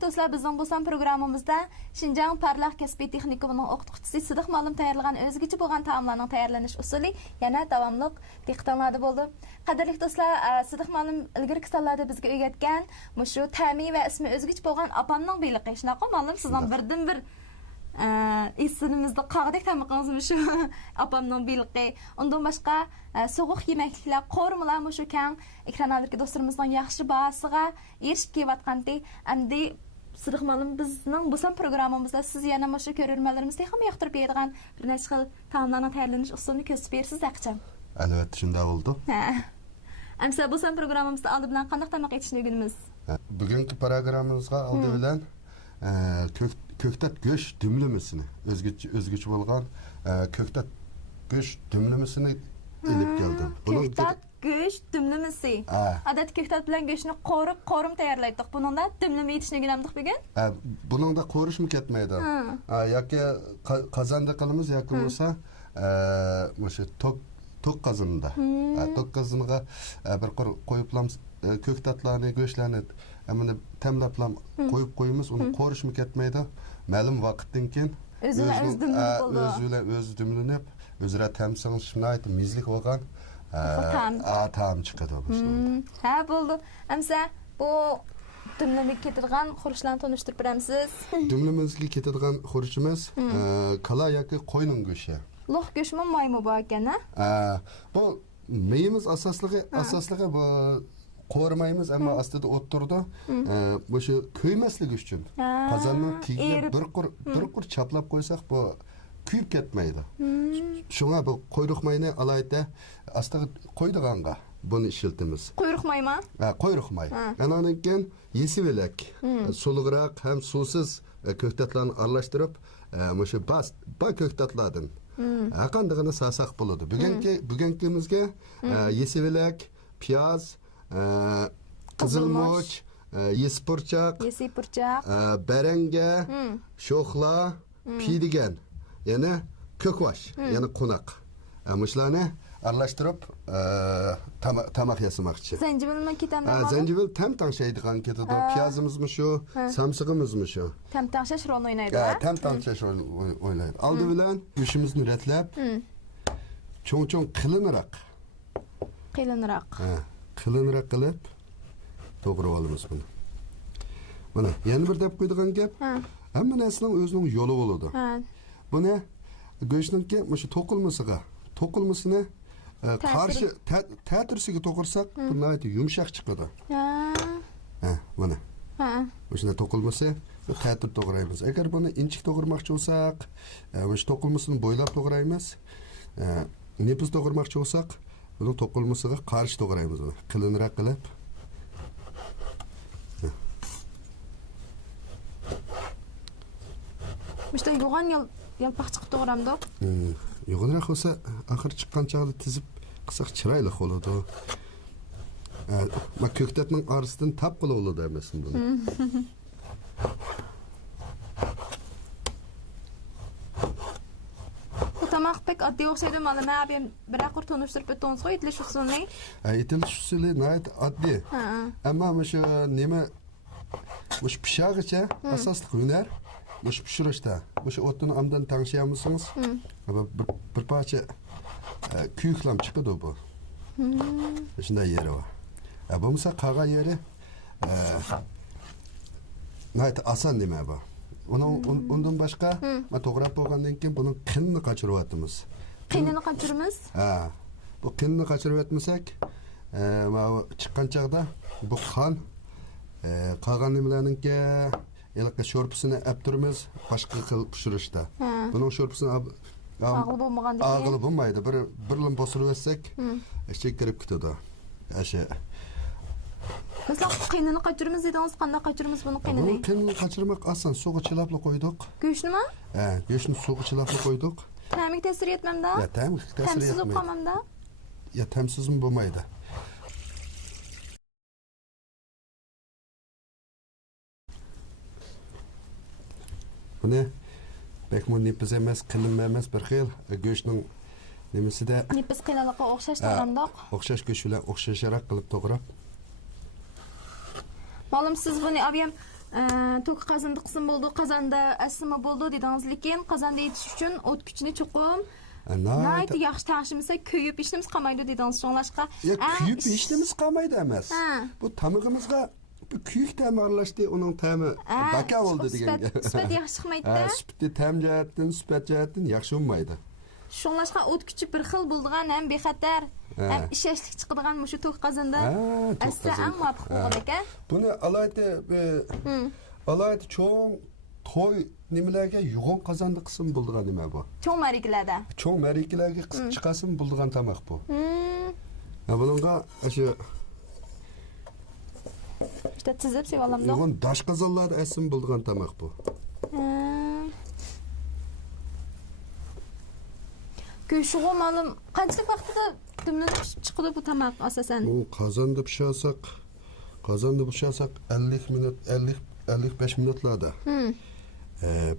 Dostlar, bizning bu son programmamizda Şinjan Parlaq Kasbiy Texnikumining o'qituvchisi Sidiq Ma'lum tayyorlagan o'zgacha bo'lgan taomlarning tayyorlanish usuli yana davomliq diqqatinglarda bo'ldi. Qadrli do'stlar, Sidiq Ma'lum ilgari sonlarda bizga o'rgatgan shu ta'mi va ismi o'zgacha bo'lgan opamning beliqi. Shunaqa ma'lum sizdan birdan-bir isimimizde qağdak tamaqımız şu apamның bilqi. Ondan başqa soğuq yeməkliklər, qormalar şu kan ekranlardakı dostlarımızın yaxşı bahasıga erişib kelayotqandı. Endi Sidiq Ma'lum bizning bu son programmamızda siz yana şu görürmələrimizdə hamı yoxdurub yeydigan bir neçə xil taomlarning tayyorlanish usulini ko'rsatib bersiz aqcham. Albatta shunday bo'ldi. Amsa bu son programmamızda oldi bilan qanday tamoq yetishni o'rganamiz. Bugungi programmamizga oldi bilan köktat göç dümlemesini özgüç bo'lgan köktat göç dümlemesini elib keldim. Köktat göç dümlemesi. Adat köktat bilan go'shtni qo'rim tayyorlaydik. Buningda dümleme yetishni o'rgandik bugun. Buningda qo'rishmi ketmaydi. Yoki qozonda qilamiz yoki bo'lsa o'sha tok qozonida. Tok qozoniga bir qo'yibamiz köktatlarni, go'shtlarni Amına temlaplam koyup koyumuz onu qo'rishmi ketmaydi. Ma'lum vaqtdan keyin o'zi dümlünüp o'zira tamsinish shunday mizlik bo'lgan ta'm chiqadi bu. Ha bo'ldi. Amsa bu dümleme ketirgan xurishlarni tanishtirib beramiz. Dümlemizga ketadigan xurishimiz kala yoki qo'yning go'shti. Loh go'shtmi maymi bor ekan, bu meyimiz asosligi bu qo'rmaymiz ammo ostida o'ttirdi. Bu shu ko'ymaslik uchun. Qozonning tagiga bir qur chaplab qo'ysak bu kuyib ketmaydi. Shunga bu quyruq mayni alayda ostiga qo'ydiganga buni ishlatamiz. Quyruq maymi? Quyruq may. Andan keyin yesivelak, suluqroq ham suvsiz ko'ktatlarni aralashtirib, o'sha ba ko'ktatlardan qandig'ini sasak bo'ladi. Bugunkimizga yesivelak, piyoz, qizilmoch, yesipurchaq, baranga, sho'xla, piydigan, ya'ni ko'kvash, ya'ni qo'naq. Shularni aralashtirib tamoq yasamoqchi. Zanjibilmi ketadi? Zanjibil tam-tangshaydigan ketadi. Piyozimizmi shu, samsig'imizmi shu. Tam-tangshash rol o'ynaydi. Tam-tangshash o'ynaydi. Oldi bilan go'shtimizni retlab, cho'ng-cho'ng qilinroq. Qilinroq qilib to'g'rab olamiz buni. Mana yana bir deb qo'ydigan gap. Hamma narsaning o'zining yo'li bo'ladi. Buni go'shtninki o'sha to'qilmasini qarshi ta'tirsiga to'g'irsak, bunday yumshoq chiqadi. Mana. O'shanda to'qilmasa, ta'tir to'g'raymiz. Agar buni inchik to'g'irmoqchi bo'lsak, o'sha to'qilmasini bo'ylab to'g'raymiz. Nepis to'g'irmoqchi bo'lsak, bunu to'qilmasiga qarshi to'g'raymiz uni. Qilinroq qilib. Mishda yo'g'on yalpoq chiqib to'g'ramdiq. Yo'g'onroq bo'lsa, oxir chiqqan chog'da tizib qilsak chiroyli bo'ladi. Ma ko'ktatning orasidan tap qilib oladi emasmi buni. Tamaq pek oddiy o'xshaydi, mana men bir aqir tanishtirib o'tamiz qo'y, etilish usuli. Etilish usuli nihoyat oddiy. Ammo o'sha nima o'sha pishog'icha asosli hunar o'sha pishirishda. O'sha o'tni amdan tangshayamizsiz. Bir parcha kuyuklam chiqadi bu. Shunday yeri bor. Bo'lmasa qag'a yeri nihoyat oson nima bu. Ondan başqa men to'g'rab bo'lgandan keyin buni qinni qachiryapmiz. Qinnini qachiramiz? Bu qinni qachiryapmasak, mana chiqqan chaqda bu qolgan nimalarninki iliqqa sho'rpisini olib turamiz, boshqa qilib pishirishda. Buning sho'rpisini og'il bo'lmaydi. Bir lim bosirib olsak, ichiga kirib ketadi. Asha Mesela qiynini qaçırmız dediniz, qanday qaçırmız bunu qiynini? Bunu qiynini qaçırmak asan, soğuk çilapla qo'ydik. Go'shtni mi? Go'shtni so'q chilapla qo'ydik. Ta'miga ta'sir etmamda? Ya, ta'miga ta'sir etmaydi. Ta'msiz qolmamda? Ya, ta'msizmi bo'lmaydi. Buni bekmo nepis emas, qilinma emas bir xil go'shtning nimasida nepis qiynaliqqa o'xshash to'g'ramdoq. O'xshash go'sht bilan o'xshasharoq qilib to'g'rab. Ma'lum siz buni abiyam Tok qazanda qism bo'ldi, qazanda asma bo'ldi dedingiz, lekin qazanda yetish uchun o't kuchini cho'qim nayt yaxshi tashimasa kuyib ishlimiz qolmaydi dedingiz. Shunlashqa kuyib ishlimiz qolmaydi emas. Bu tamig'imizga bu kuyuk ta'm aralashdi, uning ta'mi baka bo'ldi degan gap. Sifat yaxshi chiqmaydi. Sifati ta'm jihatdan, sifat jihatdan yaxshi bo'lmaydi. Shunlashqa o't kuchi bir xil bo'lgan, ham bexatar, ham ishashlik chiqadigan mushu tok qazanda. Asla eng muvofiq bo'lgan ekan. Buni alayda cho'ng to'y nimalarga yo'g'on qazanda qism bo'lgan nima bu? Cho'ng marikalarda. Cho'ng marikalarga qism chiqasin bo'lgan tamoq bu. Buningga shu işte tizib sevalamda. Yo'g'on dash qazonlar asm bo'lgan tamoq bu. Go'shug'i ma'lum qancha vaqtida dimlanib chiqadi bu tamoq asosan? Bu qozonda pishirsak 50 minut 55 minutlarda.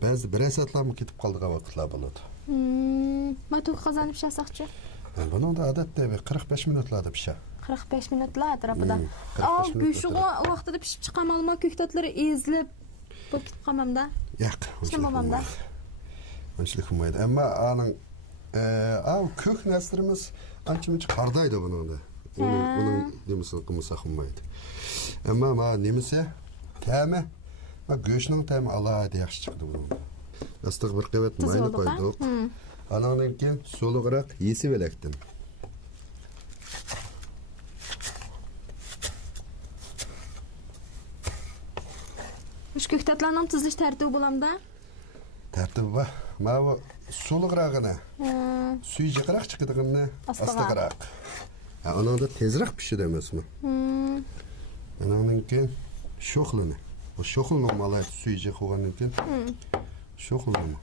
Ba'zi bir soatlarmi ketib qoldigan vaqtlar bo'ladi. Ma tok qozonib pishirsak-chi? Bunda odatda 45 minutlarda pishadi. 45 minutlar atrofida. Go'shug'i vaqtida pishib chiqamalmi, ko'ktatlari ezilib bo'lib ketib qolmamda. Yo'q, ishlamamda. Anchalik bo'lmaydi. Ammo aning ko'k nasrimiz qancha-muncha qardaydi buningda. Uni demasam qilmasa bo'lmaydi. Ammo nemisi ta'mi va go'shtning ta'mi alohida yaxshi chiqdi buningda. Astiq bir qavat mayni qo'ydik. Anandan keyin so'liqroq yesib elakdim. Mush ko'ktatlarning tuzilish tartibi bo'lamda? Tartibi bor. Mana bu so'liqrog'ini, suyjiqroq chiqadiganini astiqroq. Ananda tezroq pishadi emasmi? Anandan keyin sho'xlini. Bu sho'xlini malay suyjiq bo'lgandan keyin sho'xlini.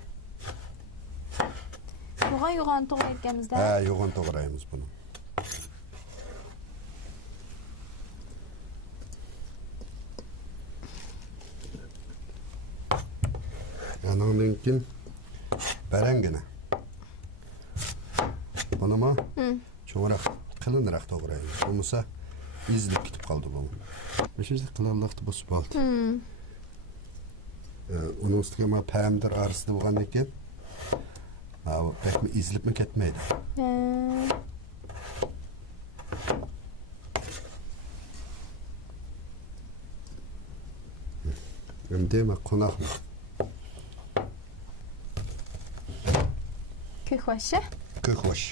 Yo'g'on to'g'rayotganimizda. Yo'g'on to'g'raymiz buni. Anandan keyin barangini. Bunimi cho'ngroq qilinroq to'g'raymiz. Bo'lmasa ezilib ketib qoldi bu. O'sha qilinliqni bosib oldi. Uning ustiga ma pamdir arsida bo'lgandan keyin pekmi ezilibmi ketmaydi. Endi ma qo'noqmi? Ko'kvoshi? Ko'kvosh.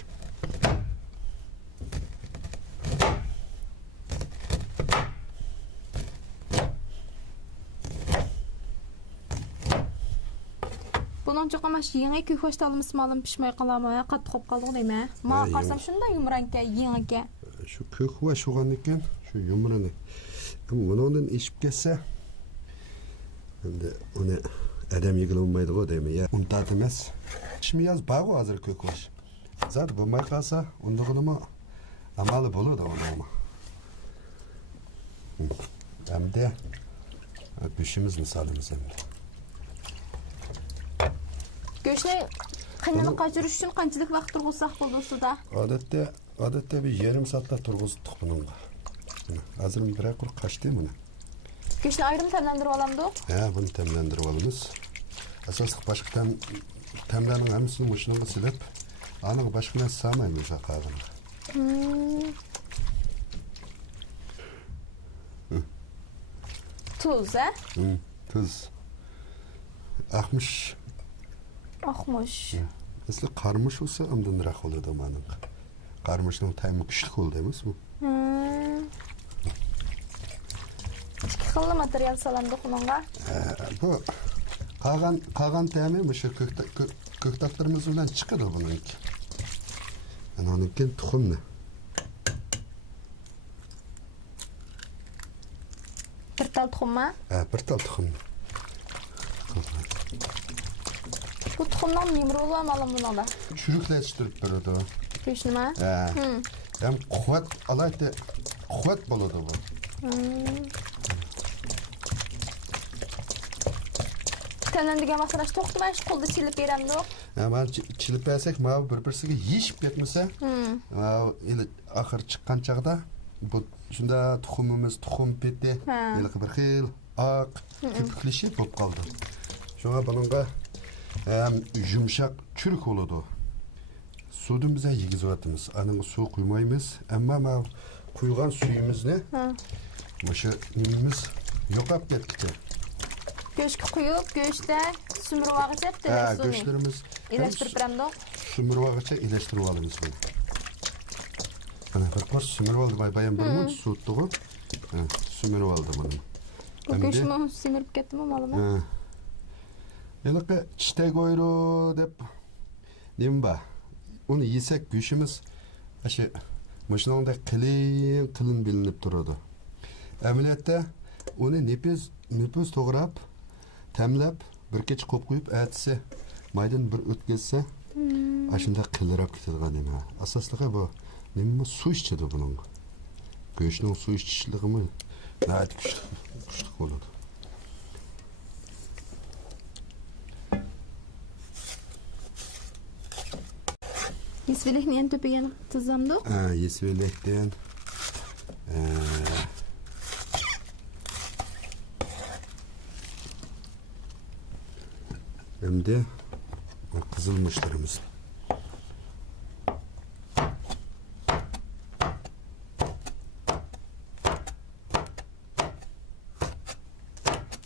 Bunun çoğamaş yeni ko'kvoshda olimiz ma'lum pishmay qoladimi, qattiq qolib qoldi deymi? Men qarsam shunday yumranka, yeniga. Shu ko'kvosh bo'lgandan keyin shu yumrani. Bundan ishib ketsa endi uni adam yig'ilmaydi-ku deymi? Ya untat emas. Shimiyaz bog'i hozir ko'kvosh. Zat bo'lmay qolsa, undig'inimi amali bo'ladi uni. Endi go'shtimizni solamiz endi. Go'shtni qinini qochirish uchun qanchalik vaqt turg'izsak bo'ldi suvda? Odatda bir yarim soatda turg'izdik bunga. Hozir bir qur qochdi buni. Go'shtni ayrim tamlantirib olamdi? Buni tamlantirib olamiz. Asosli boshqa tamlarning hammasini mushunga silib, aniq boshqa narsa solmaymiz qog'ini. Tuz, Tuz. Ahmış. Asli qarmush bo'lsa, amdanroq bo'ladi mana. Qarmushning ta'mi kuchli bo'ldi emasmi? Ikki xil material solamdi bunga. Bu qolgan ta'mi o'sha ko'ktatlarimiz bilan chiqadi buningki. Ana keyin tuxumni. Bir tal tuxummi? Bir tal tuxumni. Bu tuxumdan nimrolu amalım bunada. Çürükleştirip beradi. Go'shtnimi? Hem quvvat alayda quvvat bo'ladi bu. Tanlandigan vaqtda to'xtamash qo'lda chilib beramdi. Men chilib bersak, mana bir-birsiga yeyishib ketmasa, oxir chiqqan chaqda bu shunda tuxum peti, bir xil aq, köpüklişi bo'lib qoldi. Shunga buningga ham yumshoq churuk bo'ladi. Suvni biz yegizyapmiz. Aning suv quymaymiz, ammo ma quygan suyimizni o'sha nimamiz yo'qolib ketdi. Go'shtga quyib, go'shtda sumirvog'icha go'shtlarimiz ilashtirib beramdiq. sumirvog'icha ilashtirib olamiz buni. Mana bir qor sumirib oldi, bayan bir mun suvtdi. Sumirib oldi buni. Bu go'shtmi simirib ketdimi malum? Yalaqa chitay qo'yro deb nima bor? Uni yesak go'shimiz o'sha mashuningda qilin bilinib turadi. Amaliyotda uni nefis to'g'rab, tamlab, bir kech qo'yib qo'yib, atsa, maydan bir o'tkazsa, ashunda qilirab ketadigan nima. Asosligi bu nima suv ichadi buning. Go'shtning suv ichishligimi nayt kuchli bo'ladi. Yesvelikni endi to'pigan tizamdiq. Yesvelikdan endi qizil mushtlarimiz.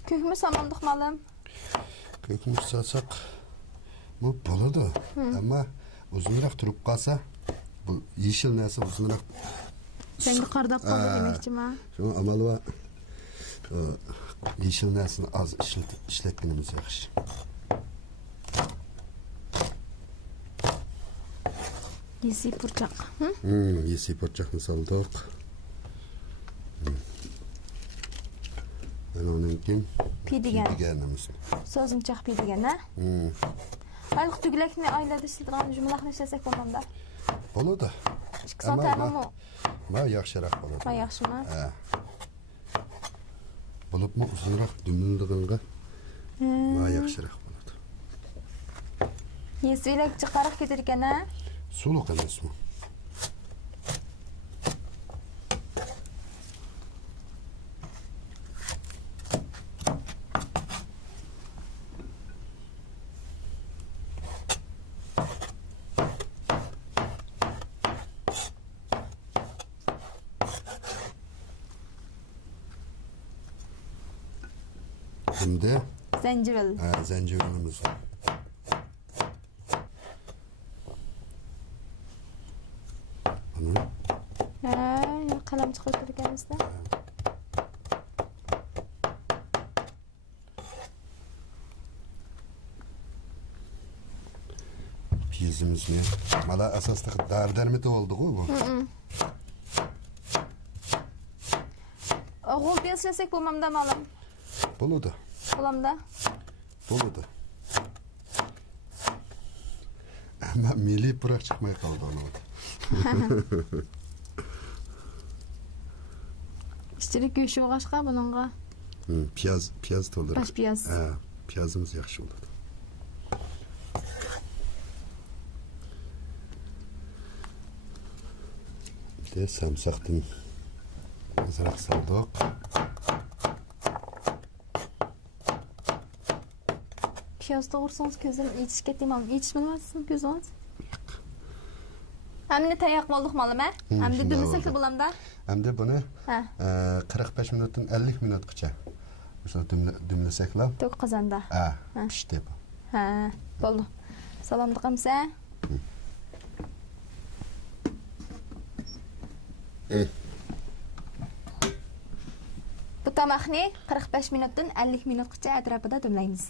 Ko'kmi samandiq malum. Ko'kmush satsak bu bo'ladi. Ammo uzunroq turib qolsa, bu yeşil narsa uzunroq Senga qardab qoldi demakchiman. Shu amal va yeşil narsani az ishlatganimiz yaxshi. Yesi burchaq. Yesi burchaqni soldik. Mana undan keyin piydiganimiz. So'zimchaq piydigan-a? Hali tugilakni oilada ishlatgan jumlaqni ishlasak bo'lmanda. Bo'ladi. 2 soatami? Ma yaxshiroq bo'ladi. Ma yaxshimi? Bo'libmi uzunroq dumildiganga ma yaxshiroq bo'ladi. Yesvelak chiqarib ketar ekan-a? Suluq emasmi? Şimdi Zencefil. Zencefilimiz. Bunu Qalam chiqib turganimizda. piyazimiz ne? Mala asasda dardarmeti oldu bu. G'ol beslasak bo'lmamda malum. Bo'ladi. Qo'limda. Bo'ladi. Ama milli bırak çıkmaya kaldı ona. İçerik göğüşü başka bununla. Piyaz doldurur. Baş piyaz. Piyazımız yaxşı olur. Bir de samsaqdan azırak saldık. Piyaz doğursanız gözüm yetiş keteyim alım. Yetiş bilmezsin gözünüz. Hem de tayak bulduk malum he? Hem de dümesek de bulamda. Hem de bunu 45 minutun 50 minut kıça. Şunu dümlesek lan. Tök kazanda. Pişti bu. Boldu. Salamdık hamsa. Bu tamakni 45 minutun 50 minut kıça etrafında dümleyimiz.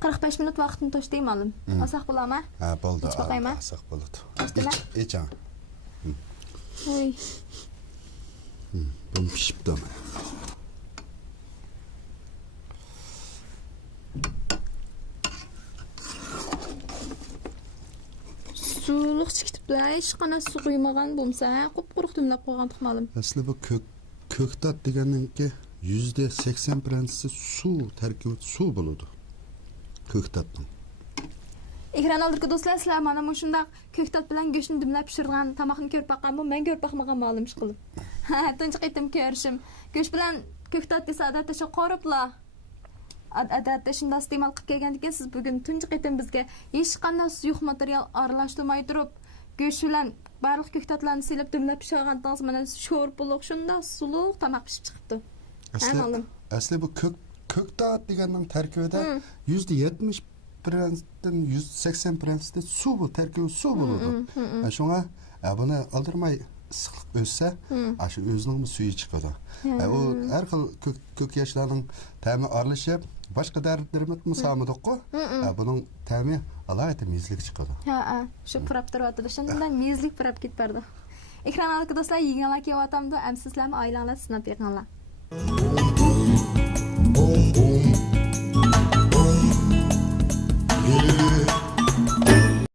45 minut vaqtini to'shdayim olim. Olsaq bo'ladimi? Bo'ldi. İç bakayım ha. Olsaq bo'ladi. İç ha. Oy. Bu pişibdi ama. Suluq chiqiblar, hech qanday suv quymagan bo'lsa, qup-quruq dumlab qo'ygan olim. Aslında bu köktat deganki %80% su terkibi su buludu. Köktatın. Ekran alırki dostlar, sizler mana muşundaq köktat bilen göşünü dimlep pişirgan tamaqını körüp bakqanmı, men körüp bakmagan malımmış qılıp. Tuncu qitim körüşüm. Göş bilen köktat desa adatda şu qorupla. Adatda şunda istemal qilib kelgandikan siz bugün tuncu qitim bizga hech qanday suyuq material aralashtirmay turib, göş bilen barliq köktatlarni silib dimlep pişirgandingiz mana sho'rpuluq shunda suluq tamaq pishib chiqibdi. Asli bu köktat deganning tarkibida %70 %100'den 180% su bu terkibi su buludu. Şuna bunu aldırmay sıklık özse, aşı özünün suyu çıkıyor. O her kök yaşlarının temi aralışıp başka dərtlerimiz musamıdık ko. Bunun temi alayete mizlik çıkıyor. Ha, şu pırap durwadı. Şundan mizlik pırap git bardı. Ekran arkadaşlar yiganlar ki vatamda emsizlermi aylanlar sınap yiganlar.